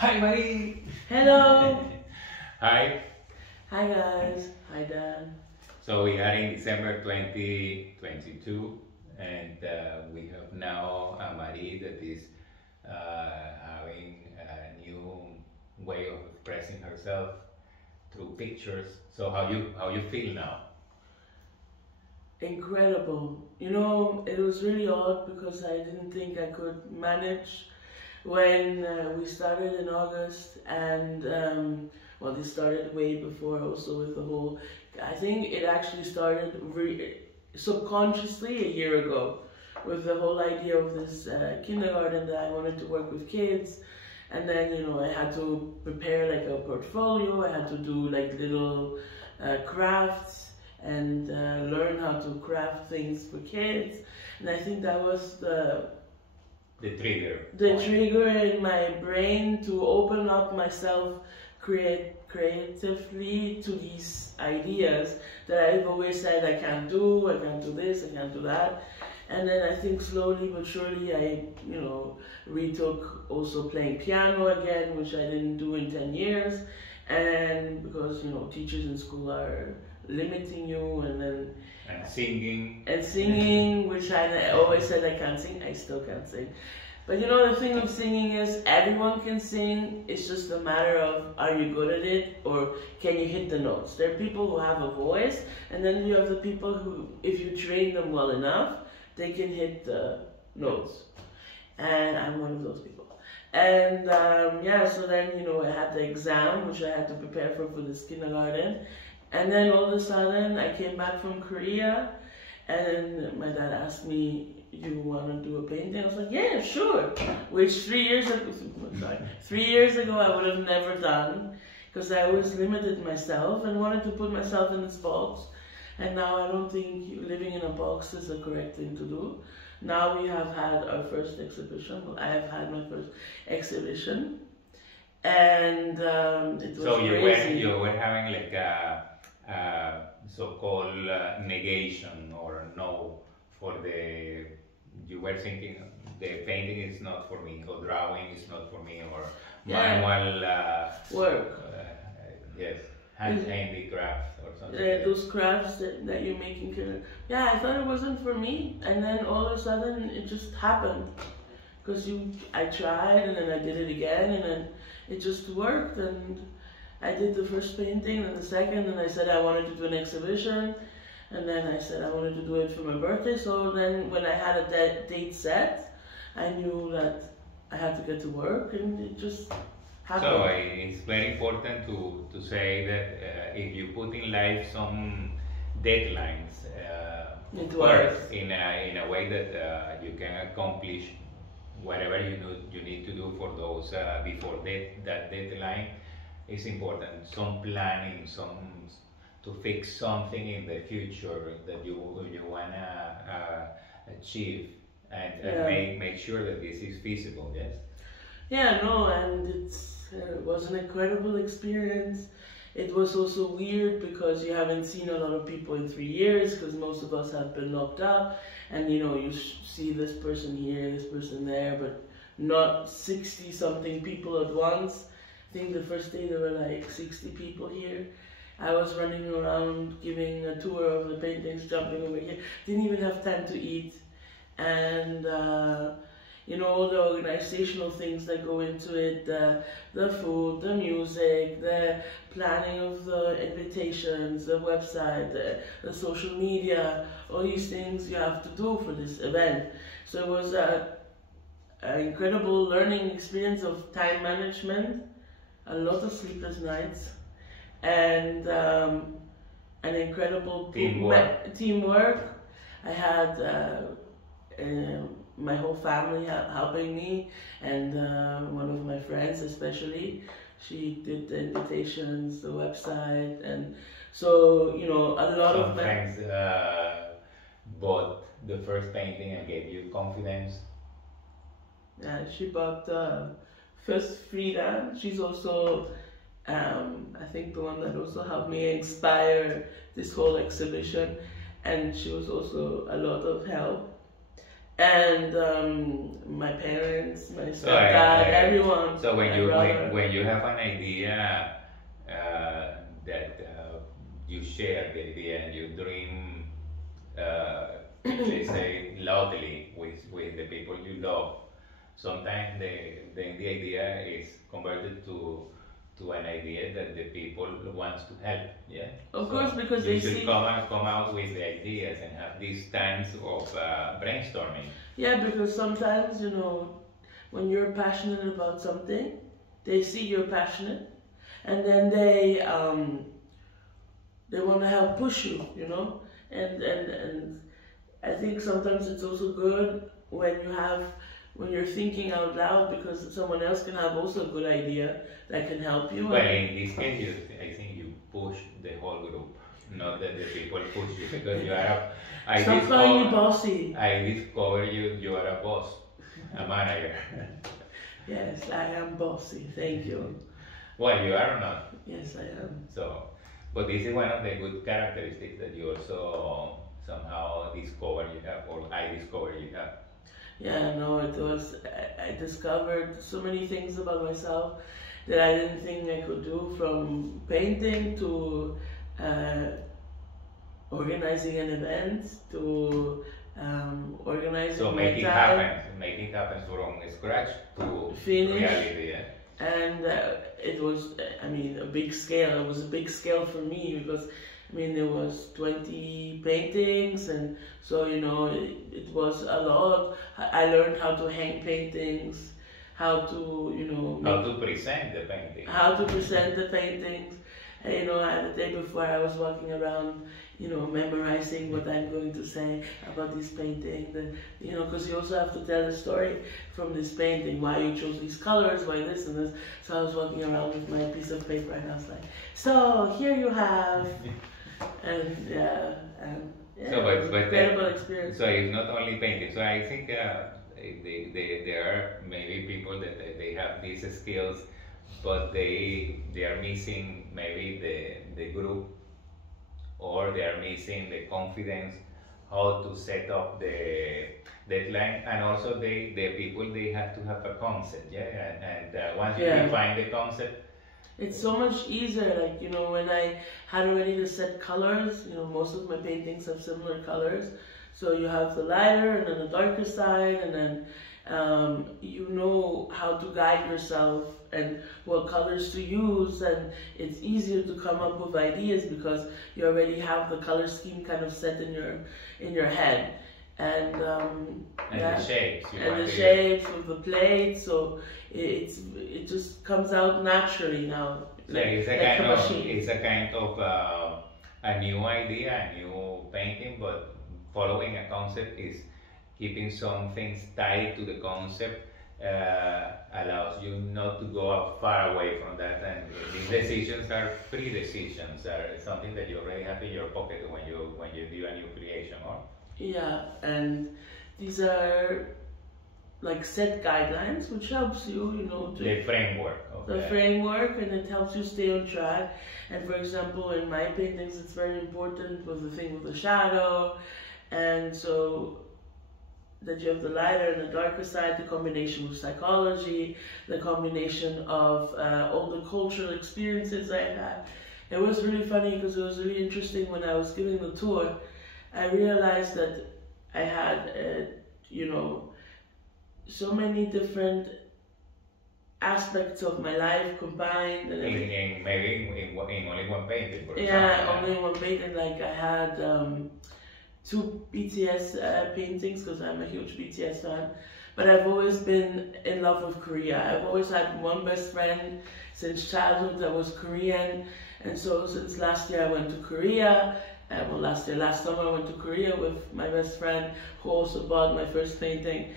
Hi, Marie. Hello. Hi. Hi guys. Hi Dan. So we are in December 2022, and we have now Marie that is having a new way of expressing herself through pictures. So how you feel now? Incredible. You know, it was really odd because I didn't think I could manage when we started in August, and well, this started way before also with the whole. I think it actually started subconsciously a year ago with the whole idea of this kindergarten that I wanted to work with kids. And then, you know, I had to prepare like a portfolio, I had to do like little crafts and learn how to craft things for kids. And I think that was The trigger. the trigger in my brain to open up myself creatively to these ideas that I've always said I can't do this, I can't do that. And then I think slowly but surely I, you know, retook also playing piano again, which I didn't do in 10 years. And because, you know, teachers in school are limiting you, and then singing, which I always said I can't sing. I still can't sing. But you know, the thing of singing is everyone can sing. It's just a matter of, are you good at it, or can you hit the notes? There are people who have a voice, and then you have the people who, if you train them well enough, they can hit the notes. And I'm one of those people. And yeah, so then, you know, I had the exam, which I had to prepare for this kindergarten. And then all of a sudden, I came back from Korea, and my dad asked me, "You want to do a painting?" I was like, "Yeah, sure." Which 3 years ago, 3 years ago, I would have never done, because I always limited myself and wanted to put myself in this box. And now I don't think living in a box is the correct thing to do. Now we have had our first exhibition. Well, I have had my first exhibition, and it was so crazy. you were having like a so-called negation or no for the. You were thinking the painting is not for me, or drawing is not for me, or manual work. Yes, handicraft or something. Those crafts that you're making. Yeah, I thought it wasn't for me, and then all of a sudden it just happened. Because I tried, and then I did it again, and then it just worked, and I did the first painting, and the second, and I said I wanted to do an exhibition, and then I said I wanted to do it for my birthday. So then when I had a date set, I knew that I had to get to work, and it just happened. So it's very important to say that if you put in life some deadlines, first in a way that you can accomplish whatever you need to do for those before that deadline is important. Some planning, to fix something in the future that you wanna achieve, and make sure that this is feasible. Yes. Yeah, no, and it was an incredible experience. It was also weird because you haven't seen a lot of people in 3 years, because most of us have been locked up, and you know, you see this person here, this person there, but not 60 something people at once. I think the first day there were like 60 people here. I was running around giving a tour of the paintings, jumping over here, didn't even have time to eat. And you know, all the organizational things that go into it, the food, the music, the planning of the invitations, the website, the social media, all these things you have to do for this event. So it was an incredible learning experience of time management, a lot of sleepless nights, and an incredible teamwork. I had my whole family helping me, and one of my friends especially, she did the invitations, the website, and so, you know, a lot of my friends bought the first painting and gave you confidence. Yeah, she bought first Frida. She's also I think the one that also helped me inspire this whole exhibition, and she was also a lot of help. and my parents, my stepdad, everyone. So when you have an idea that you share the idea and you dream, let's say, loudly with the people you love, sometimes the idea is converted to an idea that the people wants to help. Yeah. Of course, because you they should see. come out with the ideas and have these times of brainstorming. Yeah, because sometimes, you know, when you're passionate about something, they see you're passionate, and then they want to help push you, you know, and I think sometimes it's also good when you're thinking out loud, because someone else can have also a good idea that can help you. Well, in this case, I think you push the whole group, not that the people push you, because you are Stop calling me bossy. I discover you are a boss, a manager. Yes, I am bossy, thank you. Well, you are or not? Yes, I am. So, but this is one of the good characteristics that you also somehow discover you have, or I discover you have. Yeah, no, it was, I discovered so many things about myself that I didn't think I could do, from painting to organizing an event to organizing so make it happen from scratch to finish. Reality. Yeah. And it was, I mean, a big scale. It was a big scale for me because, I mean, there was 20 paintings, and so, you know, it was a lot. I learned how to hang paintings, how to, you know, how to present the painting. How to present the paintings. And, you know, the day before I was walking around, you know, memorizing what I'm going to say about this painting. You know, because you also have to tell a story from this painting, why you chose these colors, why this and this. So I was walking around with my piece of paper and I was like, so here you have, and yeah, so, but incredible experience. So it's not only painting. So I think there are maybe people that they have these skills, but they are missing maybe the group, or they are missing the confidence how to set up the deadline, and also the people, they have to have a concept, yeah, and once you define the concept, it's so much easier. Like, you know, when I had already the set colors, you know, most of my paintings have similar colors, so you have the lighter and then the darker side, and then you know how to guide yourself and what colors to use, and it's easier to come up with ideas because you already have the color scheme kind of set in your head, and the shapes, shapes with the plates, so it just comes out naturally now. So it's a kind of a new idea, a new painting, but following a concept is keeping some things tied to the concept. Allows you not to go far away from that, and these decisions are free decisions, are something that you already have in your pocket when you do a new creation, or? Yeah, and these are like set guidelines, which helps you, you know, to the framework. Framework, and it helps you stay on track. And for example, in my paintings, it's very important with the thing with the shadow, and so that you have the lighter and the darker side, the combination with psychology, the combination of all the cultural experiences I had. It was really funny because it was really interesting when I was giving the tour. I realized that I had, you know, so many different aspects of my life combined. And maybe in only one painting, for example. Yeah, only one painting. Like I had 2 BTS paintings because I'm a huge BTS fan, but I've always been in love with Korea. I've always had one best friend since childhood that was Korean, and so since last year I went to Korea. Last summer I went to Korea with my best friend who also bought my first painting.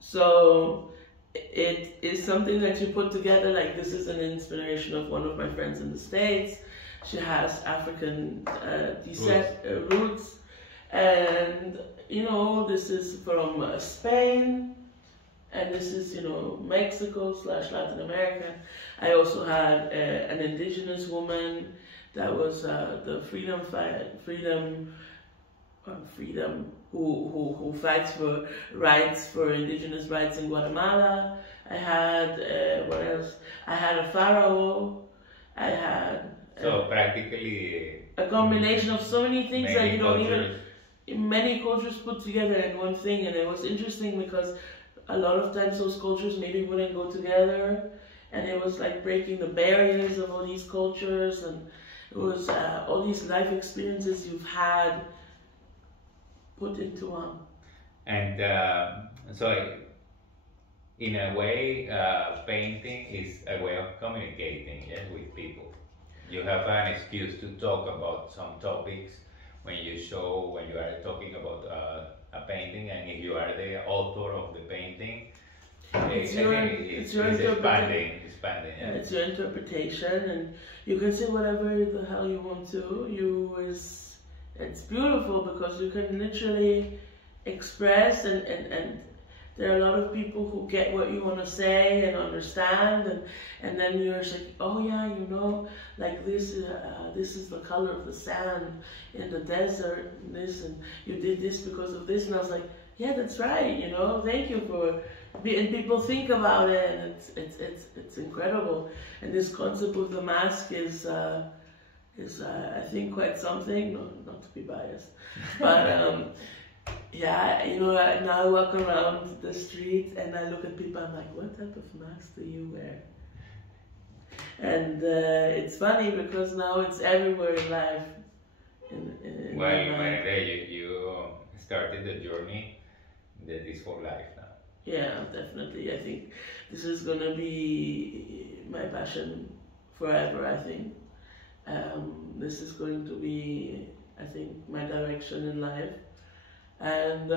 So it is something that you put together. Like, this is an inspiration of one of my friends in the States. She has African descent, roots, and you know, this is from Spain, and this is, you know, Mexico / Latin America. I also had an indigenous woman that was the freedom who fights for rights, for indigenous rights in Guatemala. I had, what else? I had a pharaoh. I had... So practically... a combination of so many things that you don't cultures. even... Many cultures put together in one thing, and it was interesting because a lot of times those cultures maybe wouldn't go together, and it was like breaking the barriers of all these cultures, and it was all these life experiences you've had put into one. And so in a way, painting is a way of communicating, yes, with people. You have an excuse to talk about some topics when you are talking about a painting, and if you are the author of the painting, it's your expanding. Yeah. It's your interpretation, and you can say whatever the hell you want to. It's beautiful because you can literally express, and there are a lot of people who get what you want to say and understand, and then you're just like, oh yeah, you know, like this is the color of the sand in the desert, and you did this because of this, and I was like, yeah, that's right, you know, thank you for. And people think about it, and it's incredible. And this concept of the mask is I think quite something. No, not to be biased, but yeah, you know, now I walk around the street and I look at people. I'm like, what type of mask do you wear? And it's funny because now it's everywhere in life. You started the journey that is for life now. Yeah, definitely. I think this is gonna be my passion forever. I think this is going to be, I think, my direction in life, and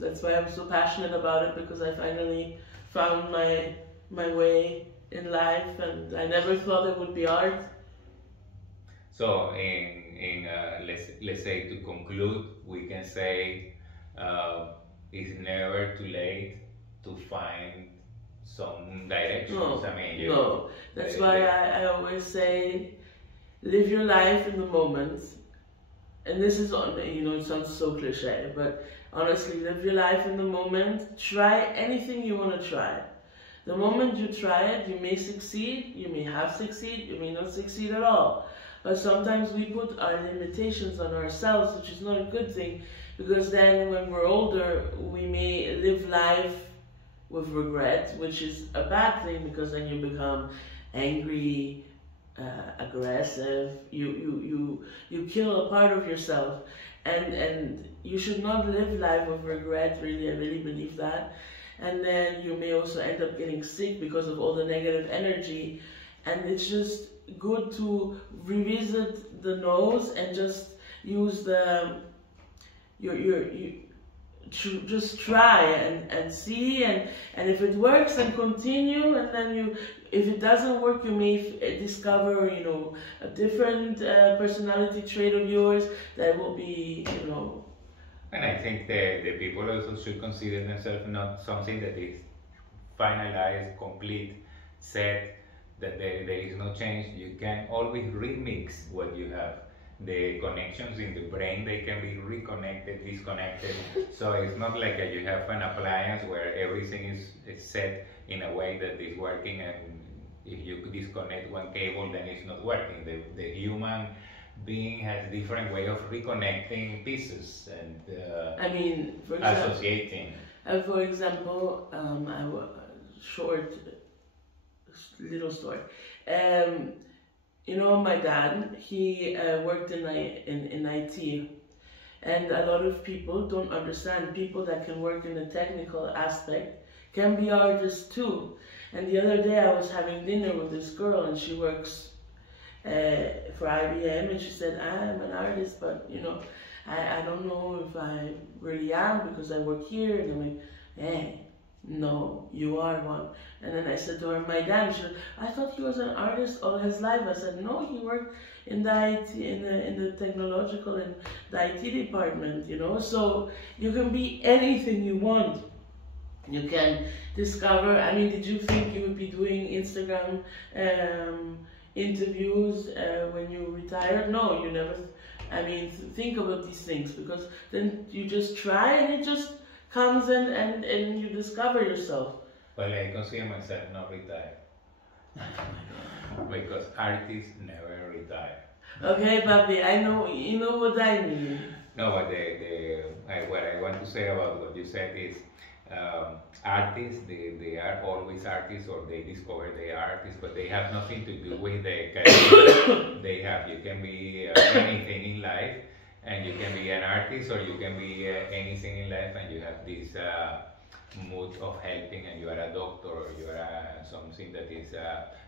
that's why I'm so passionate about it, because I finally found my way in life, and I never thought it would be art. So, let's say, to conclude, we can say it's never too late to find some directions. No. That's why I always say, live your life in the moment. And this is, you know, it sounds so cliche, but honestly, live your life in the moment. Try anything you want to try. The moment you try it, you may succeed, you may half succeed, you may not succeed at all. But sometimes we put our limitations on ourselves, which is not a good thing, because then when we're older, we may live life with regret, which is a bad thing, because then you become angry, aggressive, you kill a part of yourself, and you should not live life with regret. Really, I really believe that. And then you may also end up getting sick because of all the negative energy, and it's just good to revisit the nose and just use just try and see, and if it works, then continue, and then if it doesn't work, you may discover, you know, a different personality trait of yours that will be, you know. And I think the people also should consider themselves not something that is finalized, complete, set, that there is no change. You can always remix what you have. The connections in the brain, they can be reconnected, disconnected. So it's not like you have an appliance where everything is set in a way that is working, and if you disconnect one cable, then it's not working. The human being has different way of reconnecting pieces and I mean, associating. For example, little story. You know, my dad, he worked in IT, and a lot of people don't understand. People that can work in the technical aspect can be artists too. And the other day I was having dinner with this girl, and she works for IBM, and she said, I'm an artist, but you know, I don't know if I really am, because I work here. And I'm like, hey, no, you are one. And then I said to her, my dad, she said, I thought he was an artist all his life. I said, no, he worked in the IT, in the technological and the IT department, you know. So you can be anything you want. You can discover, I mean, did you think you would be doing Instagram interviews when you retired? No, you never I mean, think about these things, because then you just try and it just comes and you discover yourself. Well, I consider myself not retired. Because artists never retire. Okay, papi, I know, you know what I mean. No, but what I want to say about what you said is artists, they are always artists, or they discover they are artists, but they have nothing to do with the career they have. You can be anything in life, and you can be an artist, or you can be anything in life, and you have this mood of helping, and you are a doctor, or you are something that is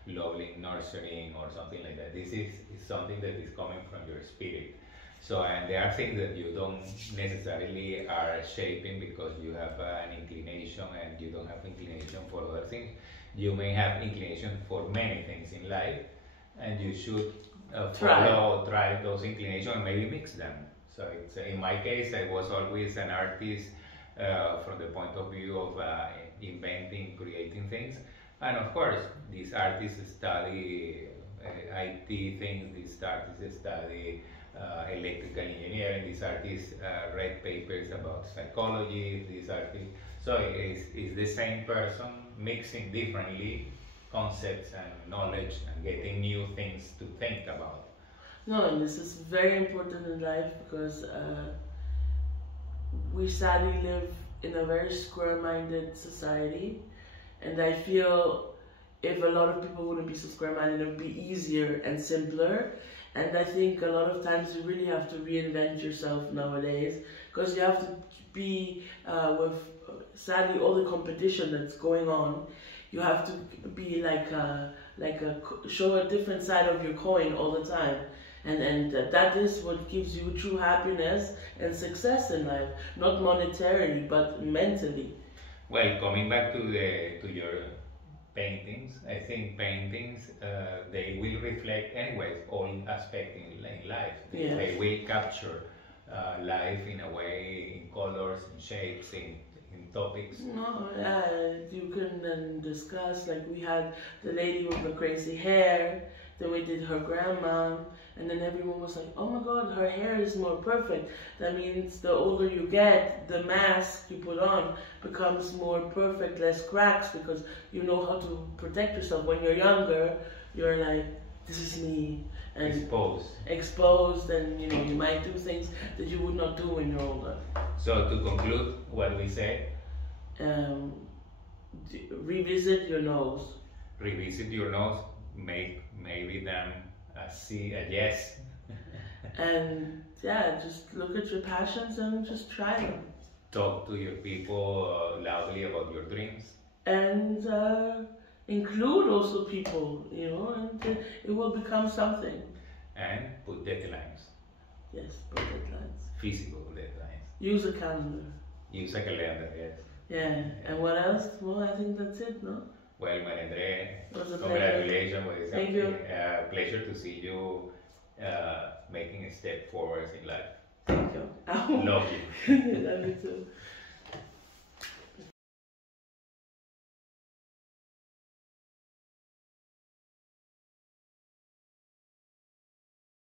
loving, nurturing, or something like that. This is something that is coming from your spirit. So, and there are things that you don't necessarily are shaping because you have an inclination, and you don't have inclination for other things. You may have inclination for many things in life, and you should try those inclinations and maybe mix them. So it's, in my case, I was always an artist from the point of view of inventing, creating things. And of course, these artists study IT things, these artists study electrical engineering, these artists read papers about psychology, these artists. So it's the same person mixing differently concepts and knowledge and getting new things to think about. No, and this is very important in life, because we sadly live in a very square-minded society, and I feel if a lot of people wouldn't be so square-minded, it would be easier and simpler. And I think a lot of times you really have to reinvent yourself nowadays, because you have to be with sadly all the competition that's going on. You have to be show a different side of your coin all the time. And that is what gives you true happiness and success in life, not monetarily, but mentally. Well, coming back to your paintings, I think paintings, they will reflect anyways all aspects in life. Yes. They will capture life in a way, in colors, in shapes, in topics. No, you can then discuss, like we had the lady with the crazy hair, then we did her grandma, and then everyone was like, oh my god, her hair is more perfect. That means the older you get, the mask you put on becomes more perfect, less cracks, because you know how to protect yourself. When you're younger, you're like, this is me. And exposed, and you might do things that you would not do when you're older. So to conclude what we said, revisit your nose. Revisit your nose, make maybe them see a yes. And yeah, just look at your passions and just try them. Talk to your people loudly about your dreams. And include also people, and it will become something. And put deadlines. Yes, put deadlines. Physical deadlines. Use a calendar. Use a calendar, yes. Yeah, and what else? Well, I think that's it, no? Well, Andrée, congratulations. Thank you. Pleasure to see you making a step forward in life. Thank you. Love you. Love you too.